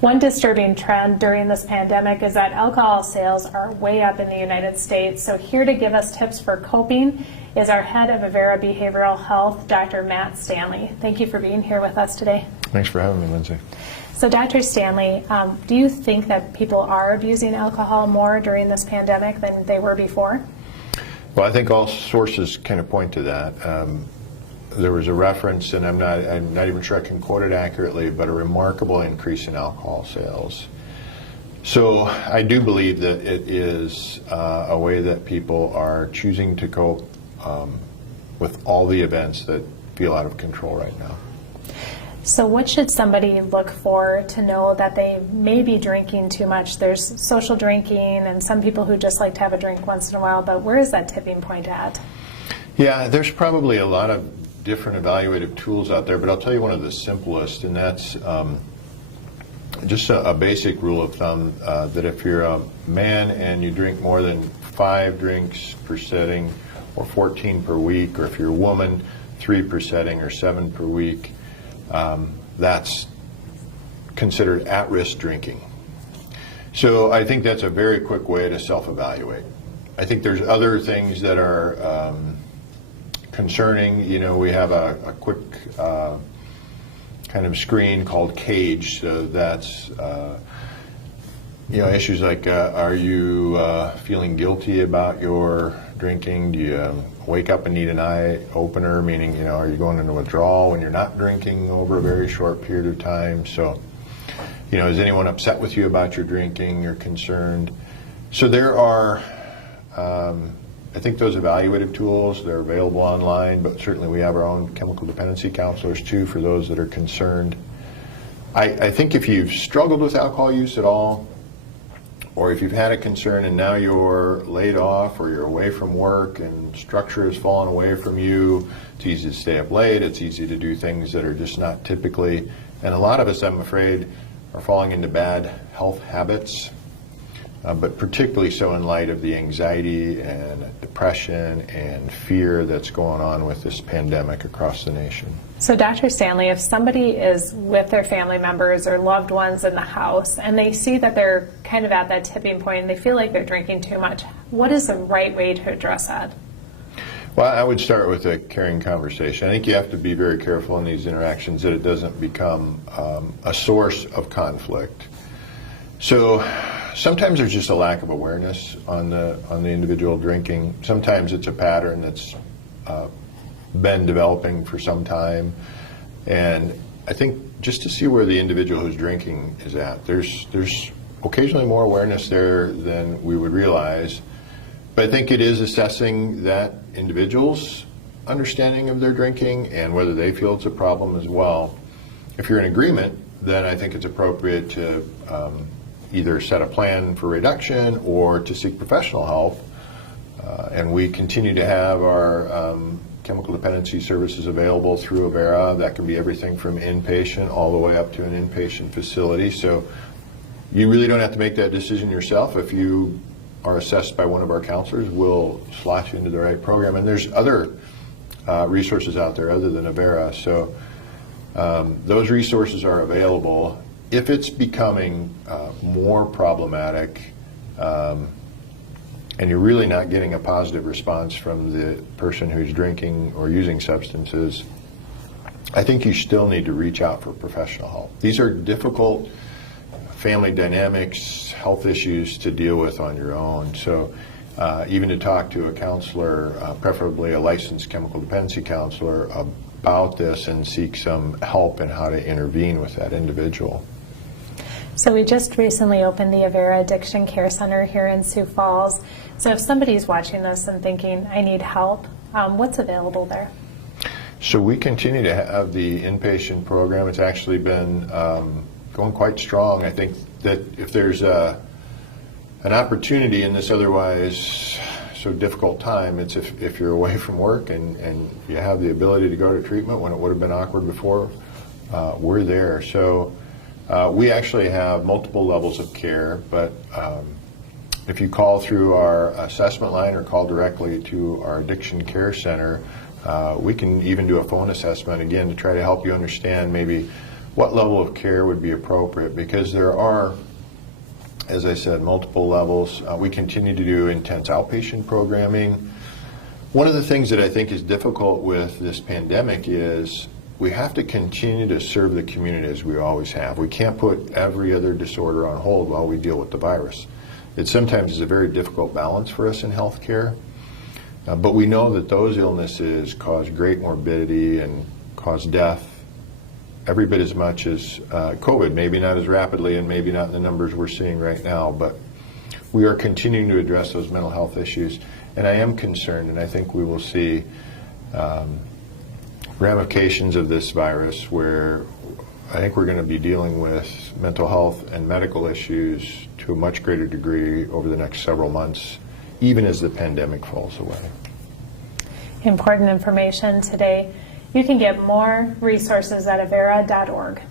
One disturbing trend during this pandemic is that alcohol sales are way up in the United States. So here to give us tips for coping is our head of Avera Behavioral Health, Dr. Matt Stanley. Thank you for being here with us today. Thanks for having me, Lindsay. So Dr. Stanley, do you think that people are abusing alcohol more during this pandemic than they were before? Well, I think all sources kind of point to that. There was a reference, and I'm not even sure I can quote it accurately, but a remarkable increase in alcohol sales. So I do believe that it is a way that people are choosing to cope with all the events that feel out of control right now. So what should somebody look for to know that they may be drinking too much? There's social drinking and some people who just like to have a drink once in a while, but where is that tipping point at? Yeah, there's probably a lot of different evaluative tools out there, but I'll tell you one of the simplest, and that's just a basic rule of thumb that if you're a man and you drink more than 5 drinks per setting or 14 per week, or if you're a woman, 3 per setting or 7 per week, that's considered at-risk drinking. So I think that's a very quick way to self-evaluate. I think there's other things that are concerning. You know, we have a quick kind of screen called CAGE. So that's issues like are you feeling guilty about your drinking? Do you wake up and need an eye opener? Meaning, are you going into withdrawal when you're not drinking over a very short period of time? So, is anyone upset with you about your drinking or concerned? So there are, I think those evaluative tools, they're available online, but certainly we have our own chemical dependency counselors too for those that are concerned. I think if you've struggled with alcohol use at all, or if you've had a concern and now you're laid off or you're away from work and structure has fallen away from you, it's easy to stay up late, it's easy to do things that are just not typically, and a lot of us, I'm afraid, are falling into bad health habits, but particularly so in light of the anxiety and depression and fear that's going on with this pandemic across the nation. So Dr. Stanley, if somebody is with their family members or loved ones in the house and they see that they're kind of at that tipping point and they feel like they're drinking too much, what is the right way to address that? Well, I would start with a caring conversation. I think you have to be very careful in these interactions that it doesn't become a source of conflict. So sometimes there's just a lack of awareness on the individual drinking. Sometimes it's a pattern that's been developing for some time, and I think just to see where the individual who's drinking is at. There's occasionally more awareness there than we would realize, but I think it is assessing that individual's understanding of their drinking and whether they feel it's a problem as well. If you're in agreement, then I think it's appropriate to either set a plan for reduction or to seek professional help. And we continue to have our chemical dependency services available through Avera. That can be everything from inpatient all the way up to an inpatient facility. So you really don't have to make that decision yourself. If you are assessed by one of our counselors, we'll slot you into the right program. And there's other resources out there other than Avera. So those resources are available. If it's becoming more problematic and you're really not getting a positive response from the person who's drinking or using substances, I think you still need to reach out for professional help. These are difficult family dynamics, health issues to deal with on your own. So even to talk to a counselor, preferably a licensed chemical dependency counselor, about this and seek some help in how to intervene with that individual. So we just recently opened the Avera Addiction Care Center here in Sioux Falls. So if somebody's watching this and thinking, I need help, what's available there? So we continue to have the inpatient program. It's actually been going quite strong. I think that if there's an opportunity in this otherwise so difficult time, it's if you're away from work and you have the ability to go to treatment when it would have been awkward before, we're there. So we actually have multiple levels of care, but if you call through our assessment line or call directly to our addiction care center, we can even do a phone assessment again to try to help you understand maybe what level of care would be appropriate, because there are, as I said, multiple levels. We continue to do intense outpatient programming. One of the things that I think is difficult with this pandemic is we have to continue to serve the community as we always have. We can't put every other disorder on hold while we deal with the virus. It sometimes is a very difficult balance for us in healthcare, but we know that those illnesses cause great morbidity and cause death every bit as much as COVID, maybe not as rapidly and maybe not in the numbers we're seeing right now, but we are continuing to address those mental health issues. And I am concerned, and I think we will see ramifications of this virus where I think we're going to be dealing with mental health and medical issues to a much greater degree over the next several months, even as the pandemic falls away. Important information today. You can get more resources at avera.org.